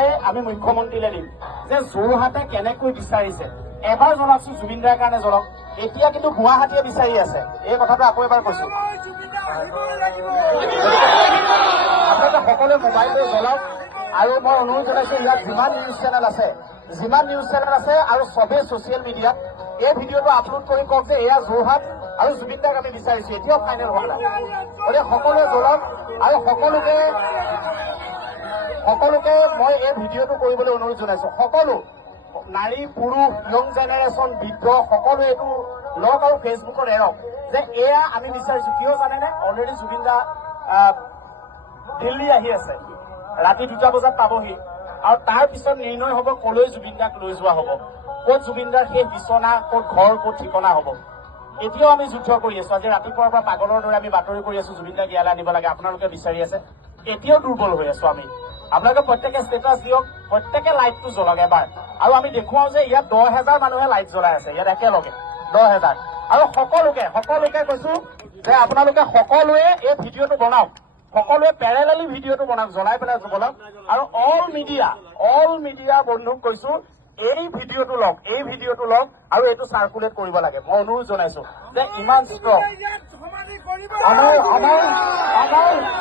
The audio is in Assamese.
আমি মুখ্যমন্ত্ৰীলৈ দিম যে যোৰহাটে কেনেকৈ বিচাৰিছে এবাৰ জনাওকচোন জুবিন দাৰ কাৰণে জনাওক এতিয়া কিন্তু গুৱাহাটীয়ে বিচাৰি আছে এই কথাটো আকৌ এবাৰ কৈছো আপোনালোকে সকলোৱে মোবাইলটো জ্বলাওক আৰু মই অনুৰোধ জনাইছো ইয়াত যিমান নিউজ চেনেল আছে আৰু চবেই ছচিয়েল মিডিয়াত এই ভিডিঅ'টো আপলোড কৰি কওক যে এয়া যোৰহাট আৰু জুবিন দাক আমি বিচাৰিছো এতিয়াও ফাইনেল হোৱা নাই গতিকে সকলোৱে জ্বলাওক আৰু সকলোকে মই এই ভিডিঅ'টো কৰিবলৈ অনুৰোধ জনাইছো সকলো নাৰী পুৰুষ ইয়ং জেনেৰেশ্যন বৃদ্ধ সকলোৱে এইটো লওক আৰু ফেচবুকত এৰক যে এয়া আমি বিচাৰিছো কিয় জানেনে অলৰেডি জুবিন দা দিল্লী আহি আছে ৰাতি 2টা বজাত পাবহি আৰু তাৰ পিছত নিৰ্ণয় হ'ব কলৈ জুবিন দাক লৈ যোৱা হ'ব ক'ত জুবিন দাৰ সেই বিচনা ক'ত ঘৰ ক'ত ঠিকনা হ'ব এতিয়াও আমি যুদ্ধ কৰি আছো আজি ৰাতিপুৱাৰ পৰা পাগলৰ দৰে আমি বাতৰি কৰি আছো জুবিন দাক ইয়ালৈ আনিব লাগে আপোনালোকে বিচাৰি আছে এতিয়াও দুৰ্বল হৈ আছো আমি আপোনালোকে প্ৰত্যেকে ষ্টেটাছ দিয়ক প্ৰত্যেকে লাইটটো জ্বলাওক এবাৰ আৰু আমি দেখুৱাও যে ইয়াত 10,000 মানুহে লাইট জ্বলাই আছে ইয়াত একেলগে 10,000 আৰু সকলোকে কৈছো যে আপোনালোকে সকলোৱে এই ভিডিঅ'টো বনাওক সকলোৱে পেৰেলেলি ভিডিঅ'টো বনাওক জ্বলাই পেলাই বনাওক আৰু অল মিডিয়া বন্ধুক কৈছো এই ভিডিঅ'টো লওক আৰু এইটো চাৰ্কুলেট কৰিব লাগে মই অনুৰোধ জনাইছো যে ইমান ষ্ট্ৰং আমাৰ